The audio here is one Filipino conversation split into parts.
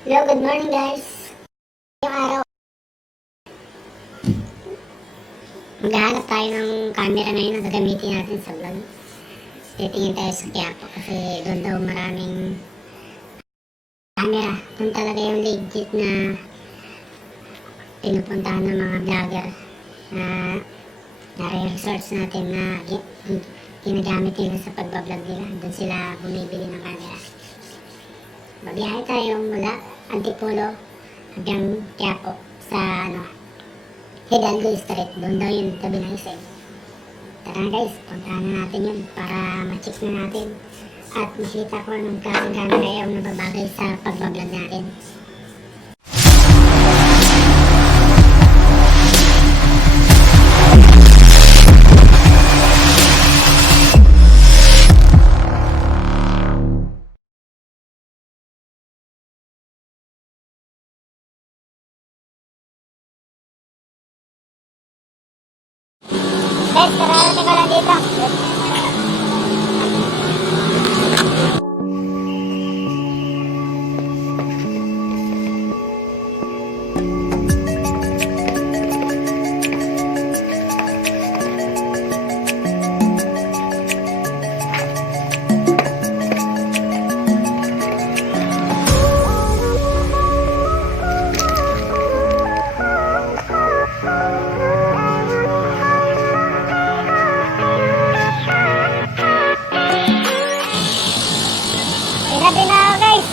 Hello, good morning guys. Yung araw, maghahanap tayo ng camera na yun na gagamitin natin sa vlog. Titingin tayo sa Quiapo kasi doon daw maraming camera. Doon talaga yung legit na pinupuntahan ng mga vlogger na nare-research natin na ginagamit nila sa pagbablog nila. Doon sila bumibili ng camera. Babiyahe tayo mula Antipolo hanggang Quiapo sa Hidalgo Street. Doon daw yung tabi ng iseg. Tara guys, puntahan na natin yun para ma-check na natin at makita ko anong klaseng camera yung nababagay sa pagbablog natin. Guys, kararating ko lang dito. Grabe na ako guys.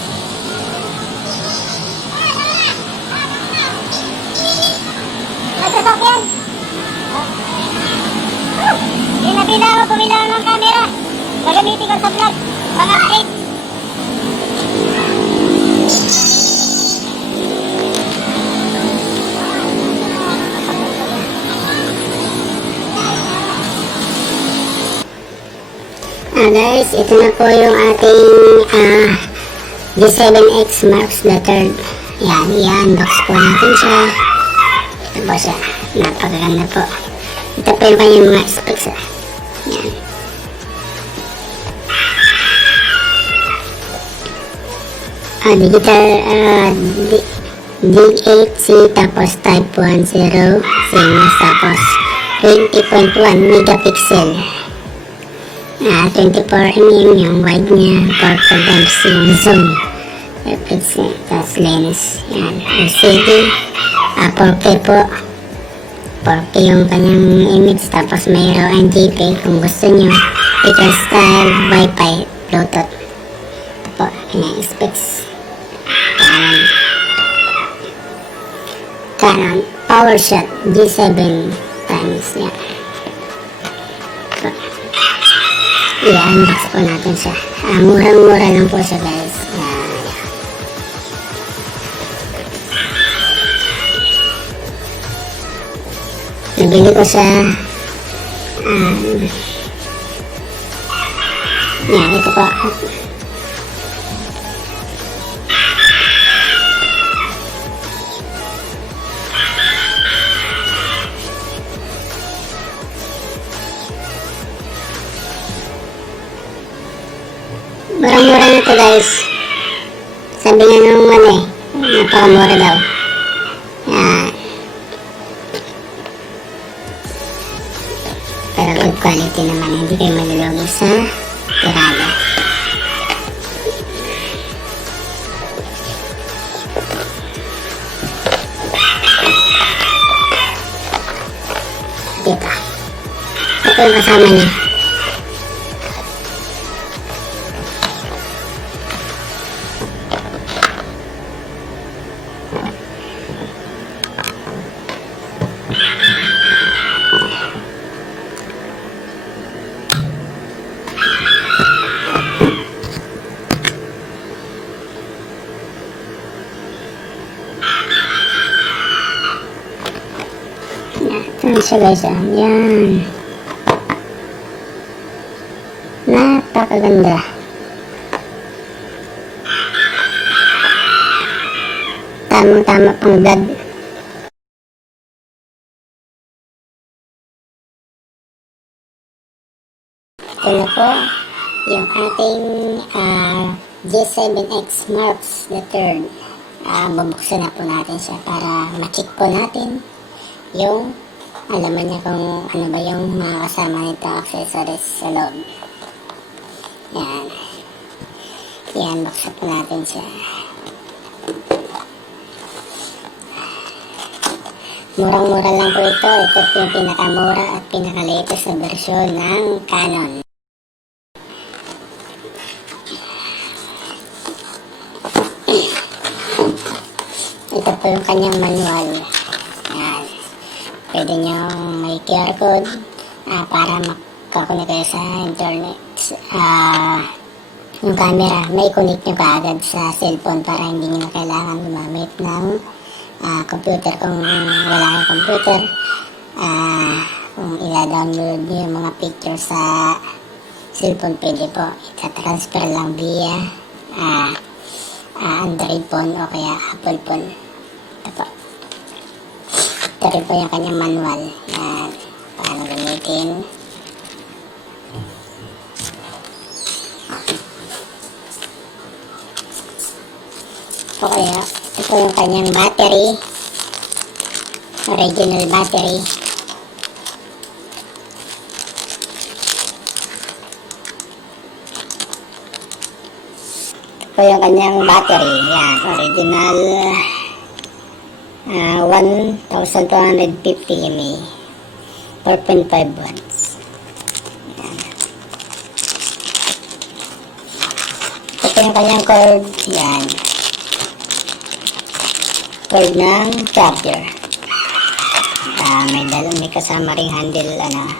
Masasakyan. Grabe na ako, bumila ng camera. Gagamitin ko sa vlog. Pang-update. Guys, ito na po yung ating G7X marks the third. Yan, i-unbox po natin siya. Ito po siya, napakaganda po. Ito po yung kanyang mga specs. Yan. Digital D8C tapos type 10 CMOS tapos 20.1 megapixel. 24mm yung wide niya, 4 times yung zoom, tapos lens. Yan, LCD, 4K po, 4K yung kanyang image, tapos may RAW and JPEG kung gusto nyo, picture style, Wi-Fi, Bluetooth. Ito po, kanyang specs. Canon POWERSHOT G7X. Yan. I-unbox po natin siya. Murang-mura lang po siya guys. Nabili ko siya. Yan, ito po. Murang-mura na ito guys. Sabi nga nung napakamura daw. Pero good quality naman, hindi kayo malulugi sa tirada. Dito. Ito yung kasama niya. Ito siya guys, yan. Napakaganda. Tamang-tama pang vlog. Ito na po yung ating G7X marks the third. Bubuksan na po natin siya para ma-check po natin yung alaman niya kung ano ba yung mga kasama nito accessories sa loob. Yan. Yan, buksan po natin siya. Murang-mura lang po ito. Ito po yung pinakamura at pinaka-latest na version ng Canon. Ito po yung kanyang manual. Yan. Pwede nyo may QR code para makakunik kayo sa internet. Yung camera, may connect nyo kaagad sa cellphone para hindi nyo na kailangan gumamit ng computer kung wala kang computer. Kung ila-download nyo yung mga picture sa cellphone, pwede po ita-transfer lang via Android phone o kaya Apple phone. Ito po. Ito rin po yung kanyang manual. Yan. Paano gamitin. O kaya, ito yung kanyang battery. Original battery. Ito yung kanyang battery. Yan, original 1250 mAh 4.5 watts. Yan. Ito yung kanyang cord. Yan. Cord ng charger. May kasama ring handle, Yan.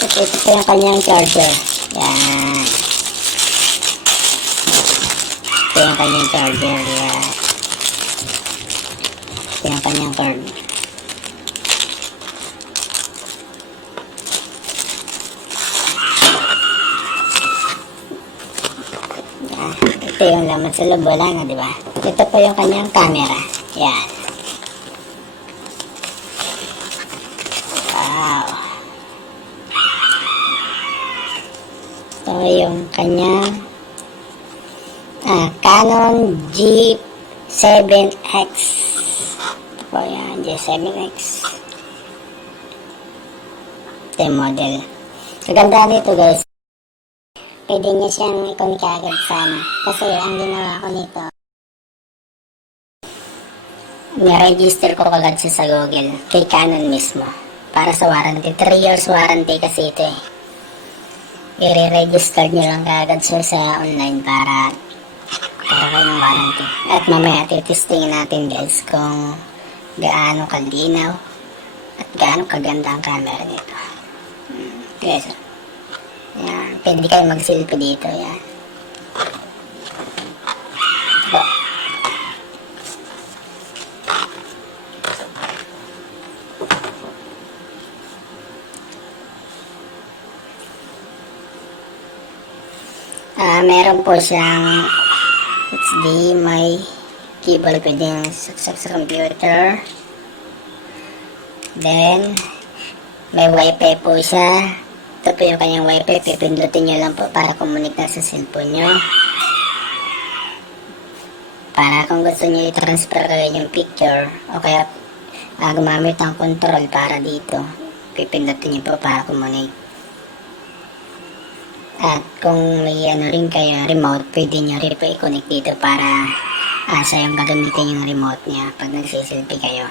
Ito po yung kanyang charger. Yan. Ito yung kanyang charger. Yan. Ito yung kanyang cord. Ito yung laman sa loob, wala na, diba? Ito po yung kanyang camera. Yan. Wow. Ito yung kanyang CANON G7X. Ito po yan, G7X. Ito yung model. Maganda nito, guys. Pwede niya siyang i-connect agad sana. Kasi ang ginawa ko nito, ni-register ko agad siya sa Google kay Canon mismo para sa warranty. 3 years warranty kasi ito eh. I-re-register nyo lang agad siya sa online para kayong warranty. At mamaya titestingin natin, guys, kung gaano kalinaw at gaano kaganda ang camera nito. Guys, yan, pwede kayo mag-selfie dito. Yan. So, meron po siyang HD, may cable pwedeng saksak sa computer. Then may wifi po siya. Ito po yung kanyang wifi, pipindutin nyo lang po para kumunik na sa cellphone nyo. Para kung gusto nyo i-transfer kayo yung picture o kaya gumamit ng control para dito, pipindutin nyo po para kumunik. At kung may rin kayo remote, pwede nyo rin po i-connect dito para siya yung gagamitin yung remote nya pag nagsiselfie kayo.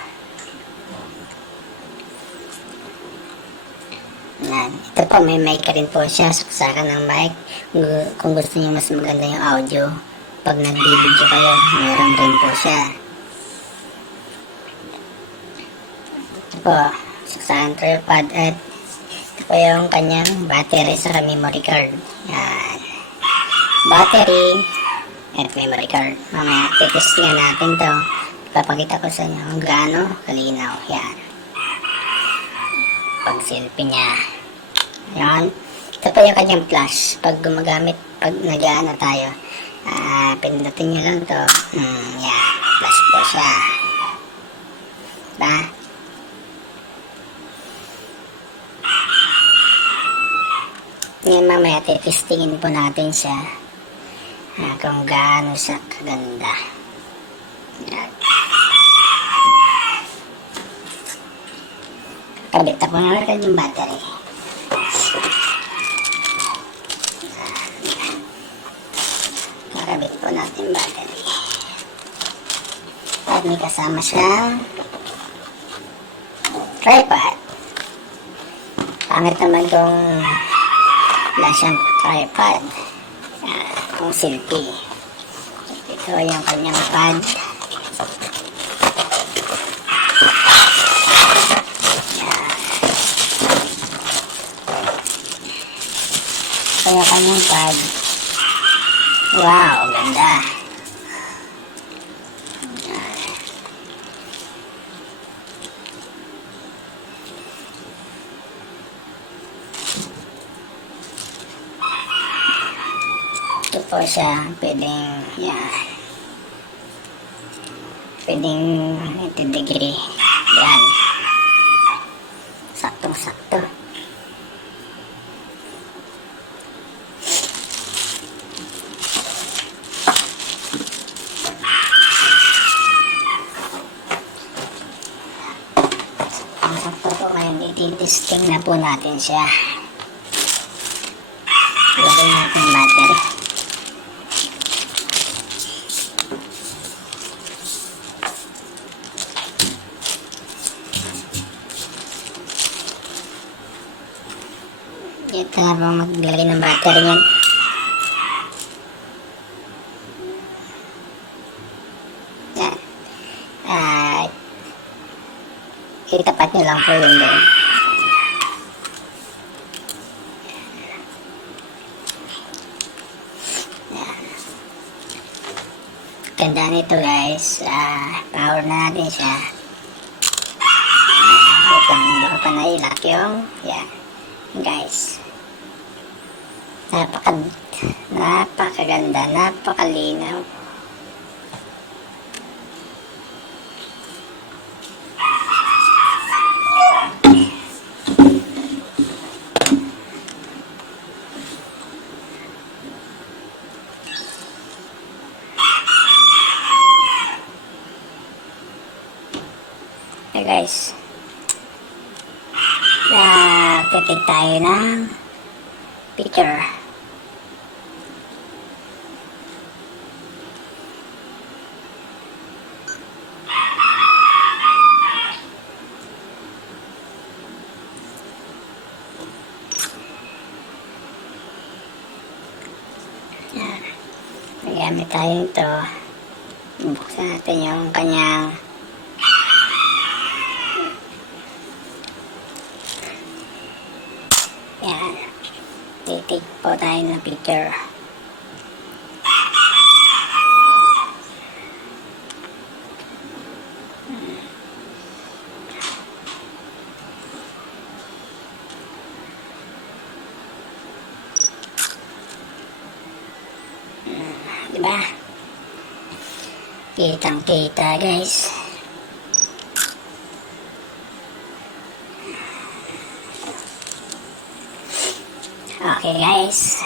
Yan. Ito po, may mic rin po siya. Suksakan ng mic. Kung gusto niyo mas maganda yung audio, pag nag-video kayo, meron rin po siya. Ito po, suksakan tripod at ito po yung kanyang battery sa memory card. Yan. Battery at memory card. Mamaya, titestingan natin to. Papakita ko sa inyo kung gaano kalinaw. Yan. Pag selfie niya. Yan. Ito po yung kanyang flash. Pag gumagamit, pag nag-ano tayo, pindutin nyo lang to. Yan. Flash po siya. Diba? Ngayon mamaya titistingin po natin siya kung gaano siya kaganda. Yan. Kabit po na natin yung battery. Kabit po natin yung battery. At may kasama siyang tripod. Pangit naman kung wala siyang tripod. Kung silky. Ito yung kanyang pad. Ito yung kanyang pad. Wow, ganda. Ito po siya, pwedeng, pwedeng 90 degree. Yan. Saktong-sakto. Sakto po ngayon, ititesting na po natin siya. Lagyan natin yung battery. Ito na po maglagay ng battery yan. Yan. Itapat nyo lang po yun doon. Yan. Ganda nito guys. Power na natin siya. Hindi ko pa nailak yung yan. Guys. Napakaganda, napakalinaw. Guys, pipig tayo ng picture. Nagamit tayo ito. Buksan natin yung kanyang yan. Titik po tayo ng picture. Diba? Kitang-kita guys. Okay guys.